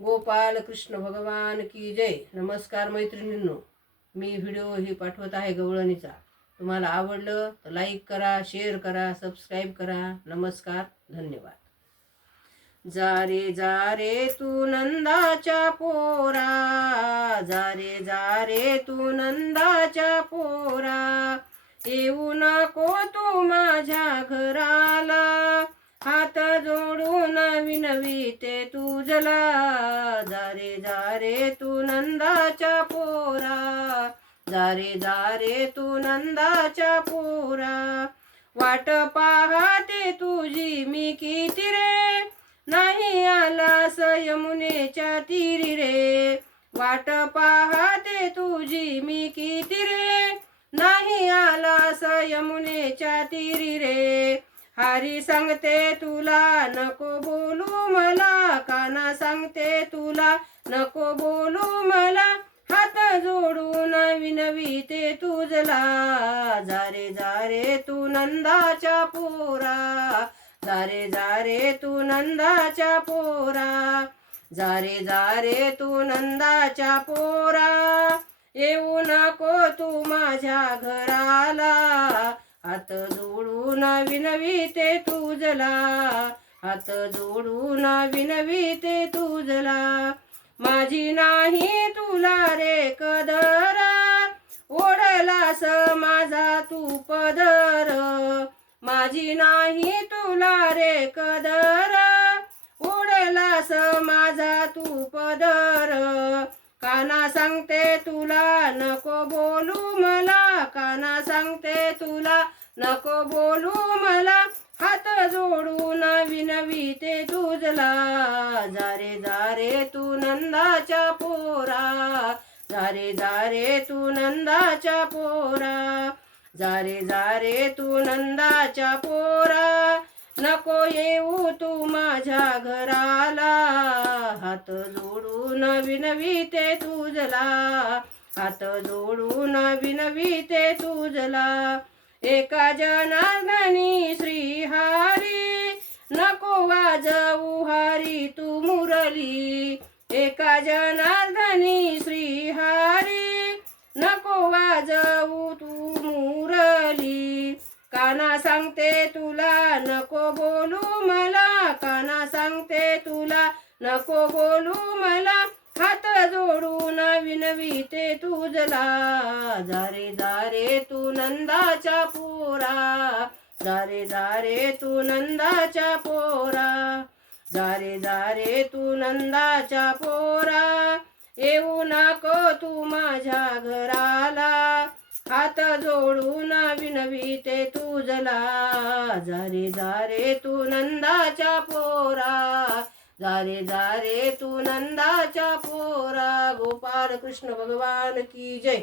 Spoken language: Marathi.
गोपाल कृष्ण भगवान की जय. नमस्कार मैत्रिणींनो. मी व्हिडिओ ही पाठवत आहे गवळणीचा. तुम्हाला आवडलं तर लाईक करा शेअर करा सबस्क्राईब करा. नमस्कार धन्यवाद. जा रे जा रे तू नंदाच्या पोरा. जा रे जा रे तू नंदाच्या पोरा. येऊ नको तू माझ्या घराला. हात जोडून विनविते ते तू रे जा रे तू नंदाच्या पोरा. जा रे तू नंदाच्या पोरा. वाट पाहते तुझी मी किती रे? नाही आलास यमुनेच्या तिरी रे. वाट पाहते तुझी मी किती रे? नाही आलास यमुनेच्या तिरी रे. हरी सांगते तुला नको बोलू मला. काना सांगते तुला नको बोलू मला. हात जोडून विनविते तुझला. जा रे जा तू नंदाच्या पोरा. जारे जारे जा रे तू नंदाच्या पोरा. जारे जारे तू नंदाच्या पोरा. येऊ नको तू माझ्या घराला. हात जोडून विनविते तुझला हात जोडून विनविते तुझला माझी नाही तुला रे कदर. ओढलास माझा तू पदर. माझी नाही तुला रे कदर. ओढलास माझा तू पदर. काना सांगते तुला नको बोलू मला. काना सांगते तुला नको बोलू मला हात जोडून विनविते तुझला. जा रे जा तू नंदाच्या पोरा. जारे जारे तू नंदाच्या पोरा. जारे जारे तू नंदाच्या पोरा. नको येऊ तू माझ्या घराला. हात जोडून विनविते तुझला. हात जोडून विनविते तुझला. एका जनार्दनी श्रीहारी. नको वाजवू हरी तू मुरली. एका जनार्दनी श्रीहारी. नको वाजवू तू मुरली. काना सांगते तुला नको बोलू मला. काना सांगते तुला नको बोलू मला. जोडून विनविते तुझला जारे जारे तू नंदाच्या पोरा. जारे जारे तू नंदाच्या पोरा. जारे जारे तू नंदाच्या पोरा. येऊ नको तू माझ्या घराला. हात जोडून विनविते तुझला जा जारे तू नंदाच्या पोरा. जारे जारे तू नंदाच्या पोरा गोपाल कृष्ण भगवान की जय.